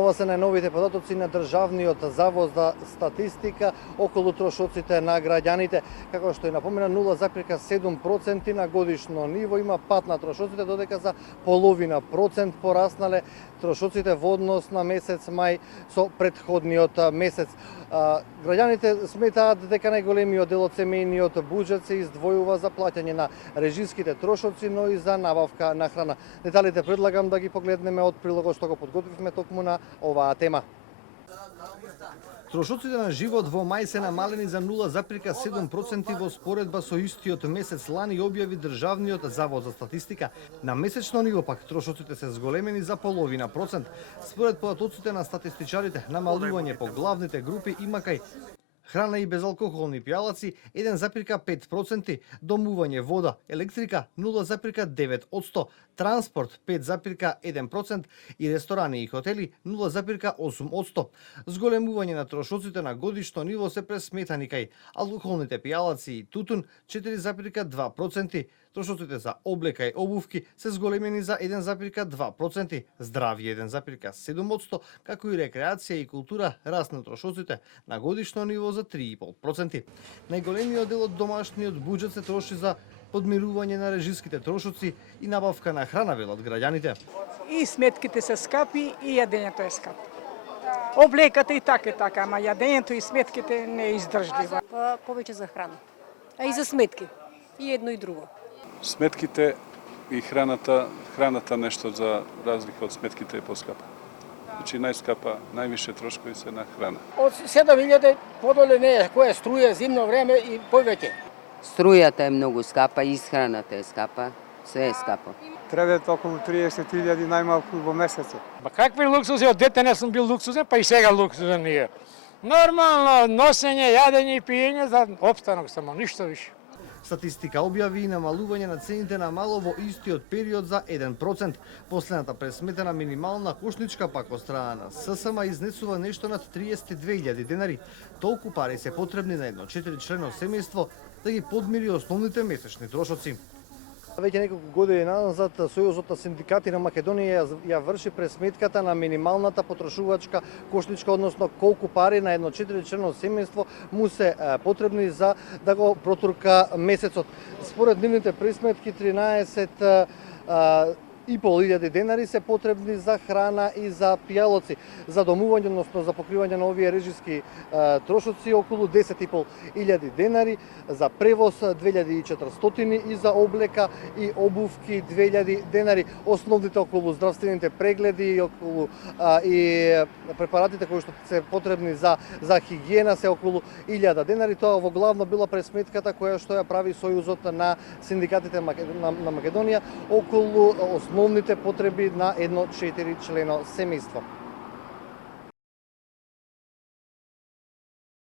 Ова се најновите податоци на Државниот завод за статистика околу трошоците на граѓаните. Како што и напомена, 0,7% на годишно ниво има пат на трошоците, додека за половина процент пораснале трошоците во однос на месец мај со претходниот месец. Граѓаните сметаат дека најголемиот дел од семејниот буџет се издвојува за плаќање на режиските трошоци, но и за набавка на храна. Деталите предлагам да ги погледнеме од прилогот што го подготвивме токму на оваа тема. Трошоците на живот во мај се намалени за 0,7% во споредба со истиот месец лани, објави Државниот завод за статистика. На месечно ниво пак трошоците се зголемени за половина процент. Според податоците на статистичарите, намалување по главните групи има кај храна и безалкохолни пијалаци 1,5%, домување, вода, електрика 0,9%, транспорт 5,1% и ресторани и хотели 0,8%. Зголемување на трошоците на годишно ниво се пресметани кај алкохолните пијалаци и тутун 4,2%, трошоците за облека и обувки се зголемени за 1,2%, здравје 1,7%, како и рекреација и култура расна трошоците на годишно ниво за 3,5%. Најголемиот дел од домашниот буџет се троши за подмирување на режиските трошоци и набавка на храна, велат граѓаните. И сметките се скапи и јадењето е скапо. Облеката и така, ама јадењето и сметките не е издржливо. Повеќе за храна, а и за сметки, и едно и друго. Сметките и храната нешто за разлика од сметките е поскапа. Значи најскапа, највише трошкови се на храна. Од 7.000 подоле не е, која струја, зимно време и повеќе. Струјата е многу скапа, исхраната е скапа, све е скапо. Треба околу 30.000 најмалку во месецот. Ба какви луксузи, од дете не сум бил луксузен, па и сега луксузен не е. Нормално носење, јадење и пиење за опстанок само, ништо више. Статистика објави и намалување на цените на мало во истиот период за 1%. Последната пресметена минимална кошничка пак од страна на ССМ изнесува нешто над 32.000 денари. Толку пари се потребни на едно 4-члено семејство да ги подмири основните месечни трошоци. Веќе неколку години назад Сојузот на синдикати на Македонија ја врши пресметката на минималната потрошувачка кошничка, односно колку пари на едно 4-члено семејство му се потребни за да го протурка месецот. Според нивните пресметки 13.500 денари се потребни за храна и за пијалоци. За домување, односно за покривање на овие режиски трошоци околу 10.500 денари, за превоз 2.400 и за облека и обувки 2.000 денари. Основните околу здравствените прегледи и околу и препаратите кои што се потребни за хигиена се околу 1.000 денари. Тоа во главно била пресметката која што ја прави Сојузот на синдикатите на Македонија околу основните потреби на едно 4-члено семејство.